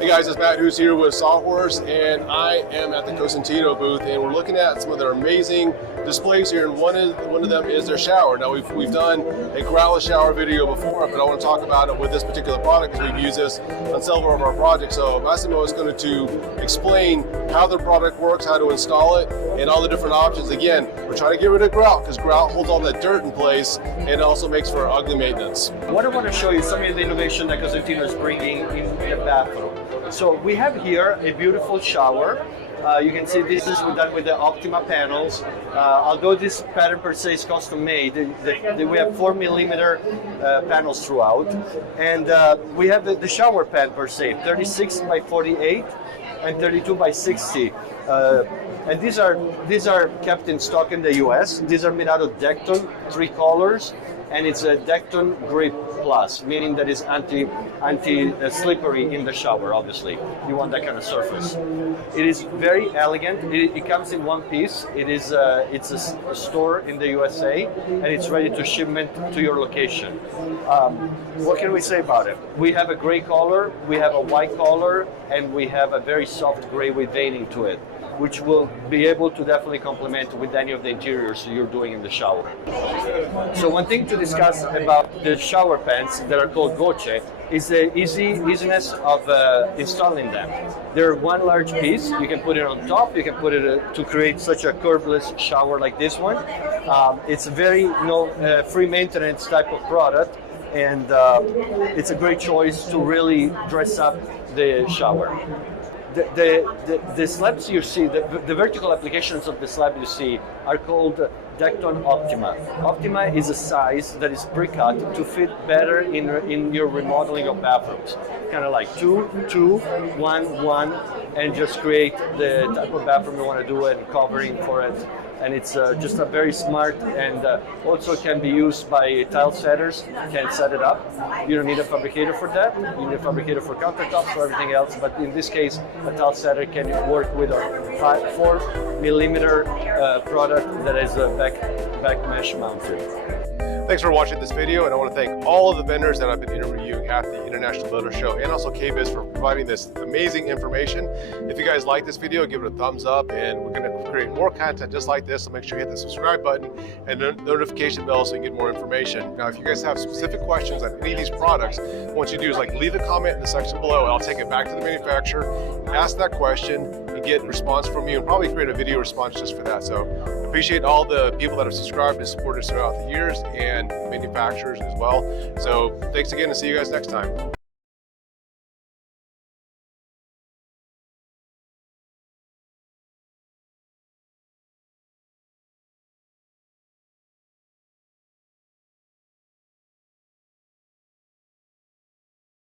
Hey guys, it's Matt who's here with Sawhorse, and I am at the Cosentino booth, and we're looking at some of their amazing displays here, and one of them is their shower. Now we've done a groutless shower video before, but I want to talk about it with this particular product because we've used this on several of our projects. So Massimo is going to explain how the product works, how to install it, and all the different options. Again, we're trying to get rid of grout because grout holds all that dirt in place, and it also makes for ugly maintenance. What I want to show you is some of the innovation that Cosentino is bringing in the bathroom. So we have here a beautiful shower. You can see this is done with the Optima Panels. Although this pattern per se is custom made, we have 4mm panels throughout. And we have the shower pan per se, 36 by 48 and 32 by 60. And these are kept in stock in the US. These are made out of Dekton, 3 colors. And it's a Dekton Grip Plus, meaning that it's anti-slippery in the shower, obviously. You want that kind of surface. It is very elegant. It comes in one piece. It's a store in the USA, and it's ready to shipment to your location. What can we say about it? We have a gray color, we have a white color, and we have a very soft gray with veining to it, which will be able to definitely complement with any of the interiors you're doing in the shower. So one thing to discuss about the shower pans that are called Goce is the easiness of installing them. They're one large piece. You can put it on top. You can put it to create such a curbless shower like this one. It's a very free maintenance type of product, and it's a great choice to really dress up the shower. The slabs you see, the vertical applications of the slab you see are called Dekton Optima. Optima is a size that is pre-cut to fit better in your remodeling of bathrooms. Kind of like 2, 2, 1, 1, and just create the type of bathroom you want to do and covering for it. And it's just a very smart, and also can be used by tile setters. Can set it up. You don't need a fabricator for that. You need a fabricator for countertops or everything else. But in this case, a tile setter can work with a 4mm product that is back mesh mounted. Thanks for watching this video, and I want to thank all of the vendors that I've been interviewing at the International Builder Show, and also KBIS for providing this amazing information. If you guys like this video, give it a thumbs up, and we're going to create more content just like this, so make sure you hit the subscribe button and the notification bell so you can get more information. Now, if you guys have specific questions on any of these products, what you do is leave a comment in the section below, and I'll take it back to the manufacturer, ask that question, and get a response from you, and probably create a video response just for that. So appreciate all the people that have subscribed and supported us throughout the years, and manufacturers as well. So thanks again, and see you guys next time.